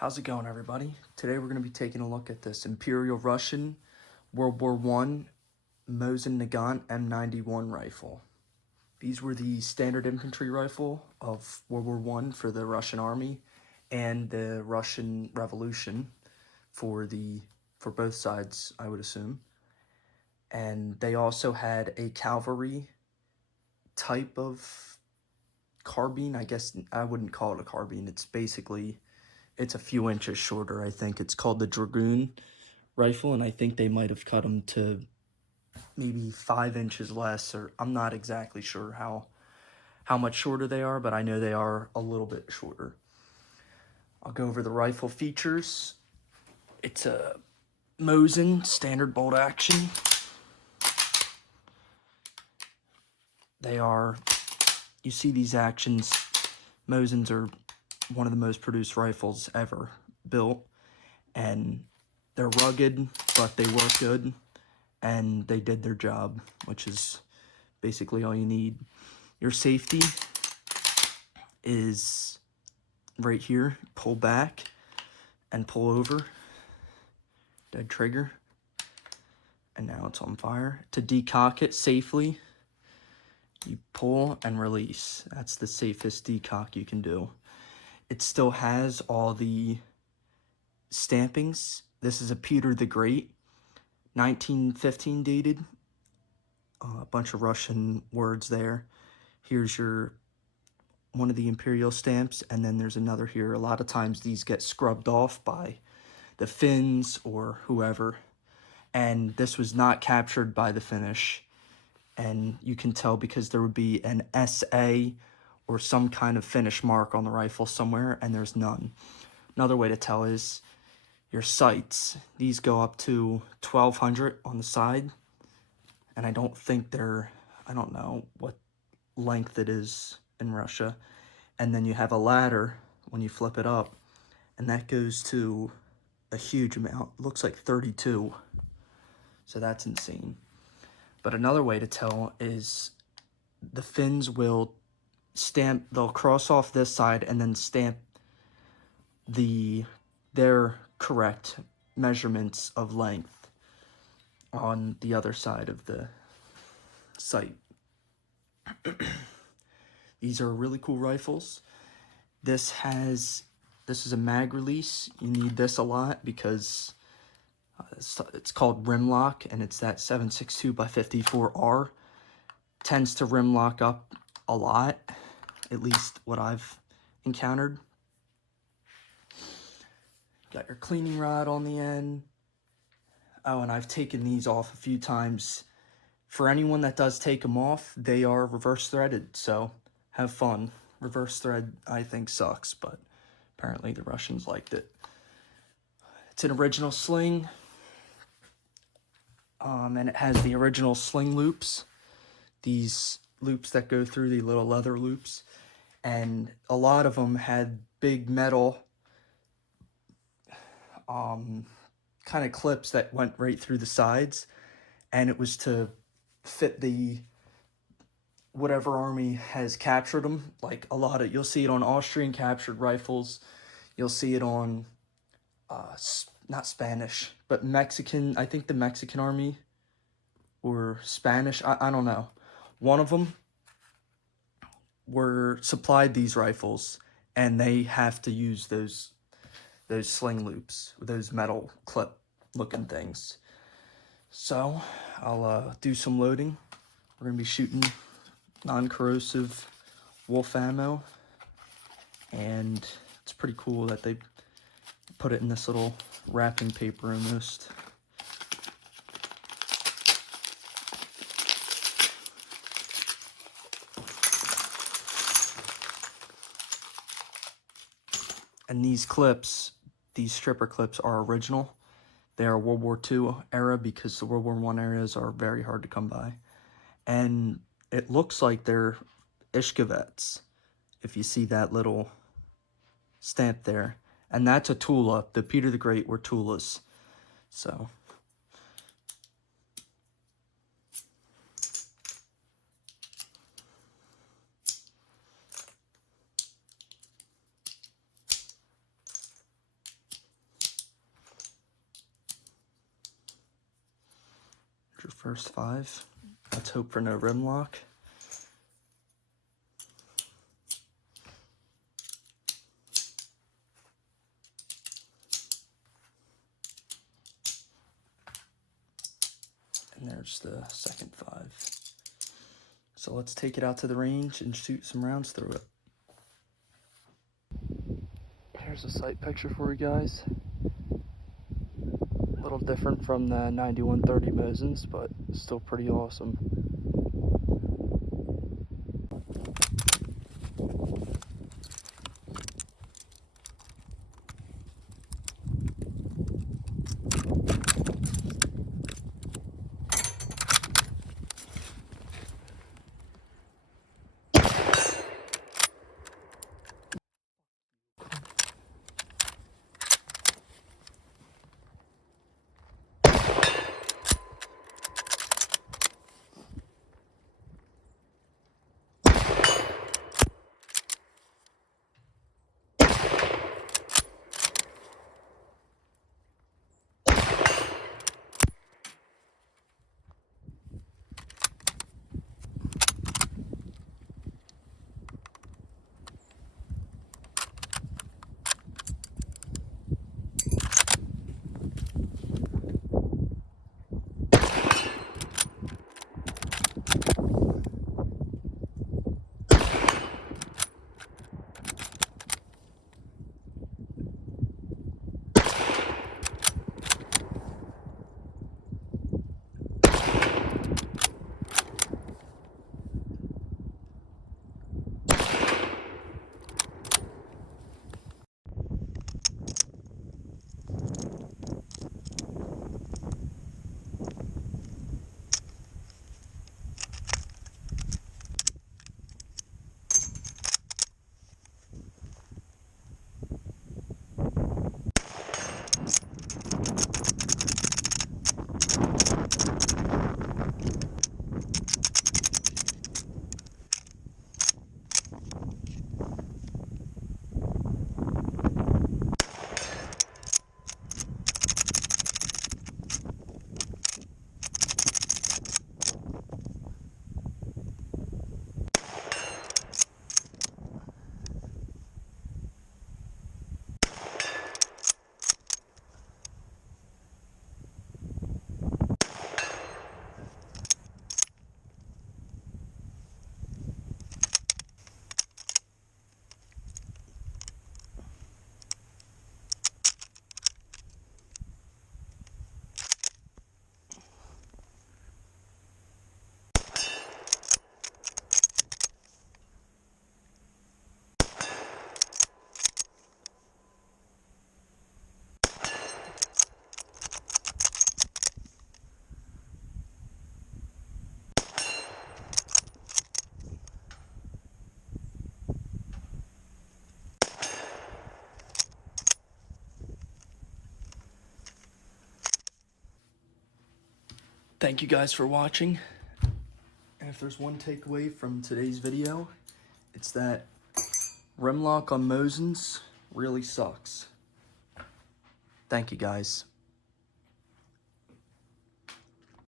How's it going, everybody? Today we're going to be taking a look at this Imperial Russian World War I Mosin-Nagant M91 rifle. These were the standard infantry rifle of World War I for the Russian army and the Russian Revolution for both sides, I would assume. And they also had a cavalry type of carbine. I guess I wouldn't call it a carbine. It's a few inches shorter, I think. It's called the Dragoon rifle, and I think they might have cut them to maybe 5 inches less, or I'm not exactly sure how much shorter they are, but I know they are a little bit shorter. I'll go over the rifle features. It's a Mosin standard bolt action. You see these actions, Mosins are one of the most produced rifles ever built, and they're rugged, but they work good, and they did their job, which is basically all you need. Your safety is right here. Pull back and pull over. Dead trigger. And now it's on fire. To decock it safely, you pull and release. That's the safest decock you can do. It still has all the stampings. This is a Peter the Great, 1915 dated. A bunch of Russian words there. Here's one of the Imperial stamps, and then there's another here. A lot of times these get scrubbed off by the Finns or whoever, and this was not captured by the Finnish. And you can tell because there would be an SA or some kind of Finnish mark on the rifle somewhere, and there's none. Another way to tell is your sights. These go up to 1200 on the side, and I don't know what length it is in Russia. And then you have a ladder when you flip it up, and that goes to a huge amount. It looks like 32, so that's insane. But another way to tell is the Finns will they'll cross off this side and then stamp their correct measurements of length on the other side of the sight. These are really cool rifles. This is a mag release. You need this a lot because it's called Rimlock, and it's that 7.62x54R. Tends to rimlock up a lot, at least what I've encountered. Got your cleaning rod on the end. Oh, and I've taken these off a few times. For anyone that does take them off, they are reverse threaded, so have fun. Reverse thread, I think, sucks, but apparently the Russians liked it. It's an original sling, and it has the original sling loops. These loops that go through, the little leather loops, and a lot of them had big metal kind of clips that went right through the sides, and it was to fit whatever army has captured them. Like you'll see it on Austrian captured rifles, you'll see it on not Spanish, but Mexican, I think the Mexican army, or Spanish, I don't know. One of them were supplied these rifles, and they have to use those sling loops, those metal clip looking things. So I'll do some loading. We're gonna be shooting non-corrosive wolf ammo, and it's pretty cool that they put it in this little wrapping paper almost. And these clips, these stripper clips, are original. They are World War II era because the World War I eras are very hard to come by. And it looks like they're Ishkovets, if you see that little stamp there. And that's a Tula. The Peter the Great were Tulas. So your first 5. Let's hope for no rimlock. And there's the second 5. So let's take it out to the range and shoot some rounds through it. Here's a sight picture for you guys. A little different from the 9130 Mosins, but still pretty awesome. Thank you guys for watching. And if there's one takeaway from today's video, it's that Rimlock on Mosins really sucks. Thank you guys.